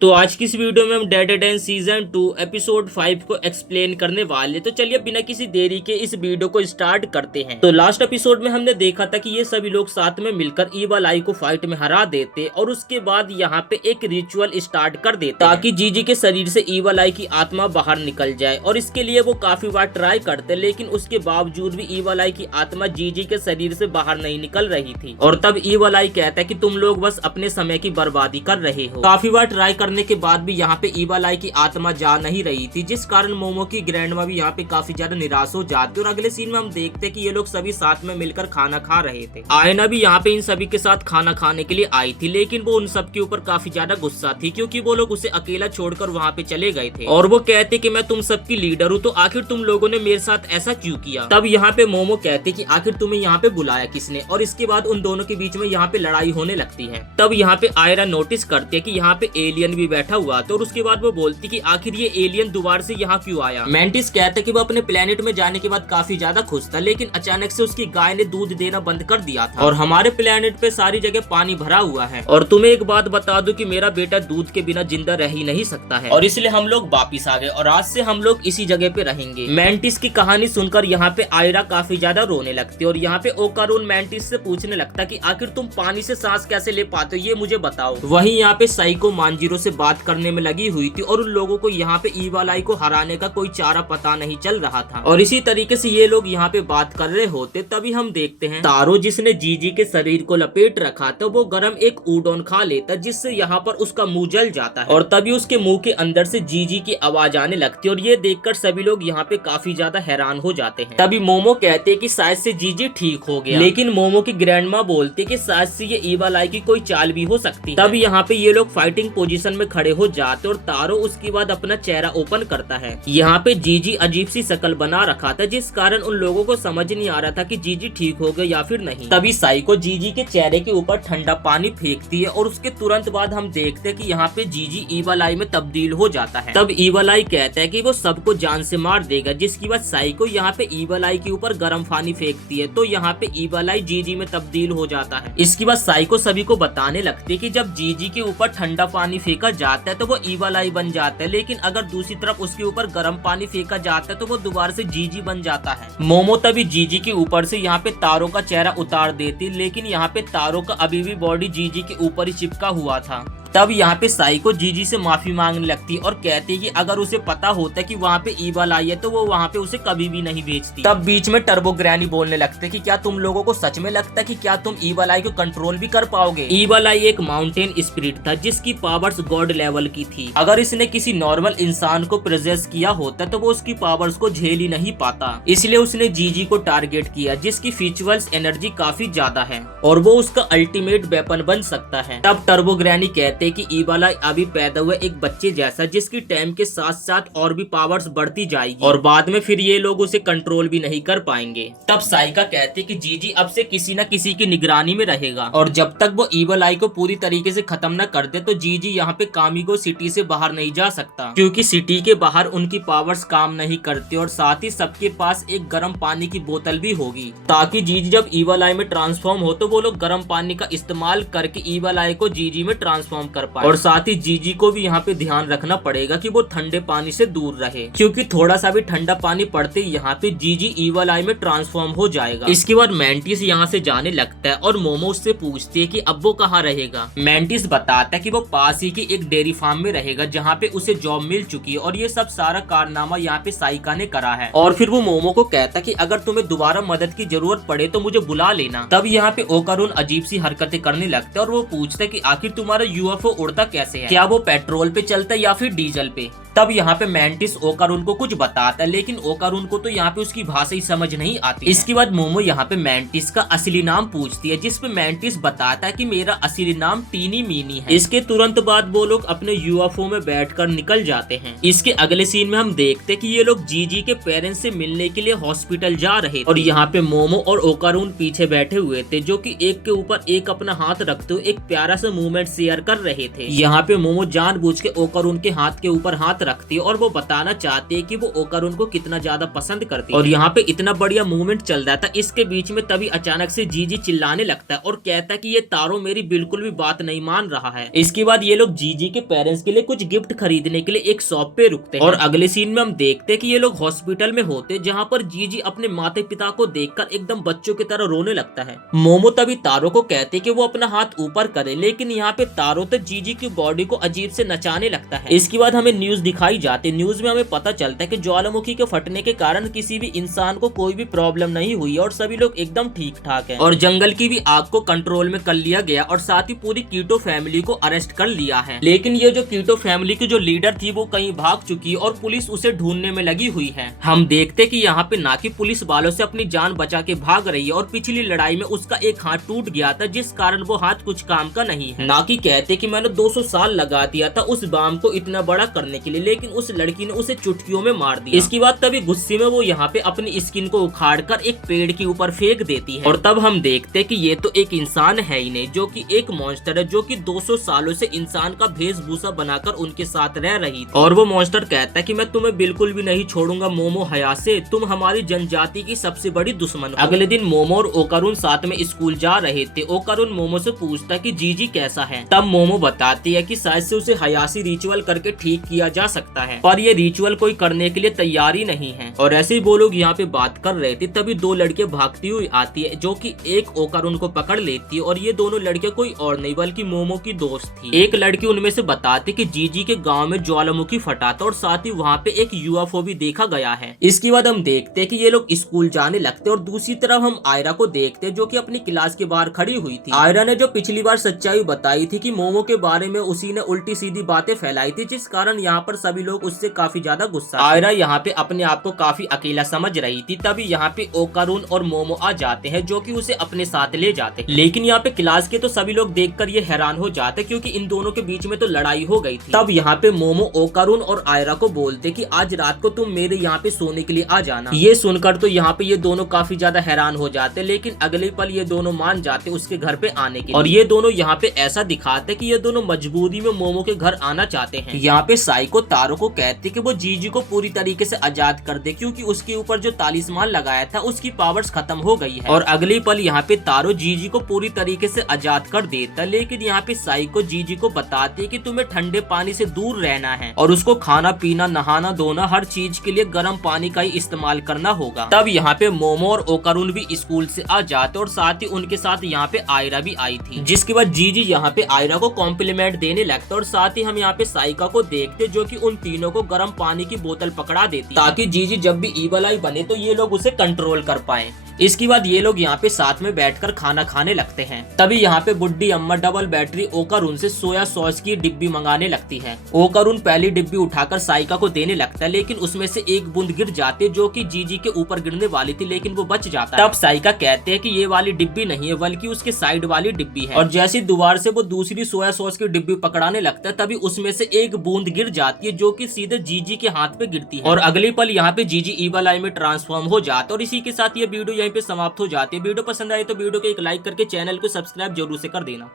तो आज की इस वीडियो में हम डेड एंड सीजन 2 एपिसोड 5 को एक्सप्लेन करने वाले। तो चलिए बिना किसी देरी के इस वीडियो को स्टार्ट करते हैं। तो लास्ट एपिसोड में हमने देखा था कि ये सभी लोग साथ में मिलकर ईवल आई को फाइट में हरा देते और उसके बाद यहाँ पे एक रिचुअल स्टार्ट कर देते ताकि जीजी के शरीर से ईवल आई की आत्मा बाहर निकल जाए। और इसके लिए वो काफी बार ट्राई करते, लेकिन उसके बावजूद भी ईवल आई की आत्मा जीजी के शरीर से बाहर नहीं निकल रही थी। और तब ईवल आई कहता है कि तुम लोग बस अपने समय की बर्बादी कर रहे हो। काफी बार ट्राई करने के बाद भी यहाँ पे ईवल आई की आत्मा जा नहीं रही थी, जिस कारण मोमो की ग्रैंडमा भी यहाँ पे काफी ज्यादा निराश हो जाती। और अगले सीन में हम देखते कि ये लोग सभी साथ में मिलकर खाना खा रहे थे। आयना भी यहाँ पे इन सभी के साथ खाना खाने के लिए आई थी, लेकिन वो उन सब के ऊपर काफी ज्यादा गुस्सा थी क्योंकि वो लोग उसे अकेला छोड़कर वहाँ पे चले गए थे। और वो कहते कि मैं तुम सबकी लीडर हूँ, तो आखिर तुम लोगों ने मेरे साथ ऐसा क्यों किया। तब यहाँ पे मोमो कहते कि आखिर तुम्हें यहाँ पे बुलाया किसने। और इसके बाद उन दोनों के बीच में यहाँ पे लड़ाई होने लगती है। तब यहाँ पे आयरा नोटिस करती है कि यहाँ पे एलियन भी बैठा हुआ था। और उसके बाद वो बोलती कि आखिर ये एलियन दोबारा से यहाँ क्यों आया। मैंटिस कहता है कि वो अपने प्लेनेट में जाने के बाद काफी ज्यादा खुश था, लेकिन अचानक से उसकी गाय ने दूध देना बंद कर दिया था और हमारे प्लेनेट पे सारी जगह पानी भरा हुआ है। और तुम्हें एक बात बता दूं कि मेरा बेटा दूध के बिना जिंदा रह ही नहीं सकता है, और इसलिए हम लोग वापिस आ गए और आज से हम लोग इसी जगह पे रहेंगे। मैंटिस की कहानी सुनकर यहाँ पे आयरा काफी ज्यादा रोने लगती और यहाँ पे ओकारून मैंटिस से पूछने लगता कि आखिर तुम पानी से सांस कैसे ले पाते हो, ये मुझे बताओ। वहीं यहाँ पे साइको मांजिरो से बात करने में लगी हुई थी और उन लोगों को यहाँ पे ईवल आई को हराने का कोई चारा पता नहीं चल रहा था। और इसी तरीके से ये लोग यहाँ पे बात कर रहे होते, तभी हम देखते हैं तारो जिसने जीजी के शरीर को लपेट रखा था वो गरम एक उडोन खा लेता, जिससे यहाँ पर उसका मुंह जल जाता है और तभी उसके मुंह के अंदर से जीजी की आवाज आने लगती है। और ये देखकर सभी लोग यहाँ पे काफी ज्यादा हैरान हो जाते हैं। तभी मोमो कहते कि शायद से जीजी ठीक हो गया, लेकिन मोमो की ग्रैंडमा बोलती कि शायद से ये ईवल आई की कोई चाल भी हो सकती है। तब यहाँ पे ये लोग फाइटिंग पोजीशन में खड़े हो जाते और तारो उसके बाद अपना चेहरा ओपन करता है। यहाँ पे जीजी अजीब सी शक्ल बना रखा था, जिस कारण उन लोगों को समझ नहीं आ रहा था कि जीजी ठीक हो गए या फिर नहीं। तभी साइको जीजी के चेहरे के ऊपर ठंडा पानी फेंकती है और उसके तुरंत बाद हम देखते हैं कि यहाँ पे जीजी ईवल आई में तब्दील हो जाता है। तब ईवल आई कहता है कि वो सबको जान से मार देगा, जिसकी बाद साइको यहाँ पे ईवल आई के ऊपर गर्म पानी फेंकती है, तो यहाँ पे ईवल आई जीजी में तब्दील हो जाता है। इसके बाद साइको सभी को बताने लगती है कि जब जीजी के ऊपर ठंडा पानी फेंका जाता है तो वो ईवल आई बन जाता है, लेकिन अगर दूसरी तरफ उसके ऊपर गर्म पानी फेंका जाता है तो वो दोबारा से जीजी बन जाता है। मोमो तभी जीजी के ऊपर से यहाँ पे तारो का चेहरा उतार देती, लेकिन यहाँ पे तारो का अभी भी बॉडी जीजी के ऊपर ही चिपका हुआ था। तब यहाँ पे साइको जीजी से माफी मांगने लगती और कहती है कि अगर उसे पता होता कि वहाँ पे ईवल आई है तो वो वहाँ पे उसे कभी भी नहीं भेजती। तब बीच में टर्बो ग्रैनी बोलने लगते कि क्या तुम लोगों को सच में लगता है कि क्या तुम ईवल आई को कंट्रोल भी कर पाओगे। ईवल आई एक माउंटेन स्पिरिट था जिसकी पावर्स गॉड लेवल की थी। अगर इसने किसी नॉर्मल इंसान को प्रेजेंस किया होता तो वो उसकी पावर्स को झेल ही नहीं पाता, इसलिए उसने जीजी को टारगेट किया जिसकी फिजिकल्स एनर्जी काफी ज्यादा है और वो उसका अल्टीमेट वेपन बन सकता है। तब टर्बो ग्रैनी कहते कि ईवल आई अभी पैदा हुआ एक बच्चे जैसा, जिसकी टाइम के साथ साथ और भी पावर्स बढ़ती जाएगी और बाद में फिर ये लोग उसे कंट्रोल भी नहीं कर पाएंगे। तब साइका कहते कि जीजी अब से किसी न किसी की निगरानी में रहेगा और जब तक वो ईवल आई को पूरी तरीके से खत्म न कर दे तो जीजी यहाँ पे कामिगो सिटी से बाहर नहीं जा सकता, क्योंकि सिटी के बाहर उनकी पावर्स काम नहीं करती और साथ ही सबके पास एक गर्म पानी की बोतल भी होगी, ताकि जीजी जब ईवल आई में ट्रांसफॉर्म हो तो वो लोग गर्म पानी का इस्तेमाल करके ईवल आई को जीजी में ट्रांसफॉर्म कर पाए। और साथ ही जीजी को भी यहाँ पे ध्यान रखना पड़ेगा कि वो ठंडे पानी से दूर रहे, क्योंकि थोड़ा सा भी ठंडा पानी पड़ते ही यहाँ पे जीजी ईवल आई में ट्रांसफॉर्म हो जाएगा। इसके बाद मैंटिस यहाँ से जाने लगता है और मोमो उससे पूछती है कि अब वो कहाँ रहेगा। मैंटिस बताता है कि वो पास ही की एक डेयरी फार्म में रहेगा जहाँ पे उसे जॉब मिल चुकी है और ये सब सारा कारनामा यहाँ पे साइका ने करा है। और फिर वो मोमो को कहता कि अगर तुम्हें दोबारा मदद की जरूरत पड़े तो मुझे बुला लेना। तब यहाँ पे ओकारून अजीब सी हरकतें करने लगता है और वो पूछता है कि आखिर तुम्हारा यूएफओ उड़ता कैसे है, क्या वो पेट्रोल पे चलता है या फिर डीजल पे। तब यहाँ पे मैंटिस ओकारून को कुछ बताता है, लेकिन ओकारून को तो यहाँ पे उसकी भाषा ही समझ नहीं आती। इसके बाद मोमो यहाँ पे मैंटिस का असली नाम पूछती है, जिसपे मैंटिस बताता है कि मेरा असली नाम टीनी मीनी है। इसके तुरंत बाद वो लोग अपने यूएफओ में बैठकर निकल जाते हैं। इसके अगले सीन में हम देखते कि ये लोग जीजी के पेरेंट्स से मिलने के लिए हॉस्पिटल जा रहे और यहाँ पे मोमो और ओकारून पीछे बैठे हुए थे, जो कि एक के ऊपर एक अपना हाथ रखते हुए एक प्यारा सा मूवमेंट शेयर कर रहे थे। यहाँ पे मोमो जानबूझ के ओकारून के हाथ के ऊपर हाथ बात रखती है और वो बताना चाहती है कि वो ओकारुन को कितना ज्यादा पसंद करती है। और यहाँ पे इतना बढ़िया मूवमेंट चल रहा था, इसके बीच में तभी अचानक से जीजी चिल्लाने लगता है और कहता है कि ये तारो मेरी बिल्कुल भी बात नहीं मान रहा है। इसके बाद ये लोग जीजी के पेरेंट्स के लिए कुछ गिफ्ट खरीदने के लिए एक शॉप पे रुकते हैं और अगले सीन में हम देखते हैं कि ये लोग हॉस्पिटल में होते, जहाँ पर जीजी अपने माता पिता को देखकर एकदम बच्चों की तरह रोने लगता है। मोमो तभी तारो को कहते कि वो अपना हाथ ऊपर करे, लेकिन यहाँ पे तारो तो जीजी की बॉडी को अजीब से नचाने लगता है। इसके बाद हमें न्यूज दिखाई जाती, न्यूज में हमें पता चलता है कि ज्वालामुखी के फटने के कारण किसी भी इंसान को कोई भी प्रॉब्लम नहीं हुई और सभी लोग एकदम ठीक ठाक हैं और जंगल की भी आग को कंट्रोल में कर लिया गया और साथ ही पूरी कीटो फैमिली को अरेस्ट कर लिया है। लेकिन ये जो कीटो फैमिली की जो लीडर थी वो कहीं भाग चुकी और पुलिस उसे ढूंढने में लगी हुई है। हम देखते कि यहाँ पे नाकी पुलिस वालों से अपनी जान बचा के भाग रही है और पिछली लड़ाई में उसका एक हाथ टूट गया था, जिस कारण वो हाथ कुछ काम का नहीं है। नाकी कहते कि मैंने 200 साल लगा दिया था उस बाम को इतना बड़ा करने के लिए, लेकिन उस लड़की ने उसे चुटकियों में मार दिया। इसके बाद तभी गुस्से में वो यहाँ पे अपनी स्किन को उखाड़कर एक पेड़ के ऊपर फेंक देती है और तब हम देखते कि ये तो एक इंसान है ही नहीं, जो कि एक मॉन्स्टर है, जो कि 200 सालों से इंसान का वेशभूषा बनाकर उनके साथ रह रही थी। और वो मॉन्स्टर कहता है कि मैं तुम्हें बिल्कुल भी नहीं छोड़ूंगा मोमो हयासे, तुम हमारी जनजाति की सबसे बड़ी दुश्मन हो। अगले दिन मोमो और ओकारुन साथ में स्कूल जा रहे थे। ओकारुन मोमो से पूछता है कि जीजी कैसा है, तब मोमो बताती है कि शायद से उसे हयासी रिचुअल करके ठीक किया जा सकता है, पर ये रिचुअल कोई करने के लिए तैयार ही नहीं है। और ऐसे ही वो लोग यहाँ पे बात कर रहे थे, तभी दो लड़के भागती हुई आती है, जो कि एक ओकारुन को पकड़ लेती है और ये दोनों लड़के कोई और नहीं बल्कि मोमो की दोस्त थी। एक लड़की उनमें से बताती कि जीजी के गांव में ज्वालामुखी फटा था और साथ ही वहाँ पे एक यूएफओ भी देखा गया है। इसके बाद हम देखते कि ये लोग स्कूल जाने लगते और दूसरी तरफ हम आयरा को देखते जो कि अपनी क्लास के बाहर खड़ी हुई थी। आयरा ने जो पिछली बार सच्चाई बताई थी कि मोमो के बारे में उसी ने उल्टी सीधी बातें फैलाई थी, जिस कारण यहाँ पर सभी लोग उससे काफी ज्यादा गुस्सा। आयरा यहाँ पे अपने आप को काफी अकेला समझ रही थी, तभी यहाँ पे ओकारुन और मोमो आ जाते हैं, जो कि उसे अपने साथ ले जाते। लेकिन यहाँ पे क्लास के तो सभी लोग देखकर ये हैरान हो जाते, क्योंकि इन दोनों के बीच में तो लड़ाई हो गई थी। तब यहाँ पे मोमो ओकारुन और आयरा को बोलते कि आज रात को तुम मेरे यहाँ पे सोने के लिए आ जाना। ये सुनकर तो यहाँ पे ये दोनों काफी ज्यादा हैरान हो जाते, लेकिन अगले पल ये दोनों मान जाते उसके घर पे आने के लिए। और ये दोनों यहाँ पे ऐसा दिखाते कि ये दोनों मजबूरी में मोमो के घर आना चाहते हैं। यहाँ पे साइको तारो को कहते कि वो जीजी को पूरी तरीके से आजाद कर दे, क्योंकि उसके ऊपर जो तालिस्मान लगाया था उसकी पावर्स खत्म हो गई है। और अगले पल यहाँ पे तारो जीजी को पूरी तरीके से आजाद कर देता, लेकिन यहाँ पे साइको जीजी को बताते कि तुम्हें ठंडे पानी से दूर रहना है और उसको खाना पीना नहाना धोना हर चीज के लिए गर्म पानी का ही इस्तेमाल करना होगा। तब यहाँ पे मोमो और ओकारुन भी स्कूल से आ जाते और साथ ही उनके साथ यहाँ पे आयरा भी आई थी, जिसके बाद जीजी यहाँ पे आयरा को कॉम्प्लीमेंट देने लगता और साथ ही हम यहाँ पे साइका को देखते, जो कि उन तीनों को गर्म पानी की बोतल पकड़ा देती, ताकि जीजी जब भी ईवल आई बने तो ये लोग उसे कंट्रोल कर पाए। इसके बाद ये लोग यहाँ पे साथ में बैठकर खाना खाने लगते हैं। तभी यहाँ पे बुड्ढी अम्मा डबल बैटरी ओकारुन से सोया सॉस की डिब्बी मंगाने लगती है। ओकारुन पहली डिब्बी उठाकर साइका को देने लगता है, लेकिन उसमें से एक बूंद गिर जाती है, जो कि जीजी के ऊपर गिरने वाली थी, लेकिन वो बच जाता है। तब साइका कहते हैं कि ये वाली डिब्बी नहीं है बल्कि उसके साइड वाली डिब्बी है। और जैसी दोबारा से वो दूसरी सोया सॉस की डिब्बी पकड़ाने लगता है, तभी उसमें से एक बूंद गिर जाती है, जो कि सीधे जीजी के हाथ पे गिरती है। और अगले पल यहाँ पे जीजी ईवल आई में ट्रांसफॉर्म हो जाता है। और इसी के साथ ये वीडियो यहीं पे समाप्त हो जाती है। वीडियो पसंद आए तो वीडियो को एक लाइक करके चैनल को सब्सक्राइब जरूर से कर देना।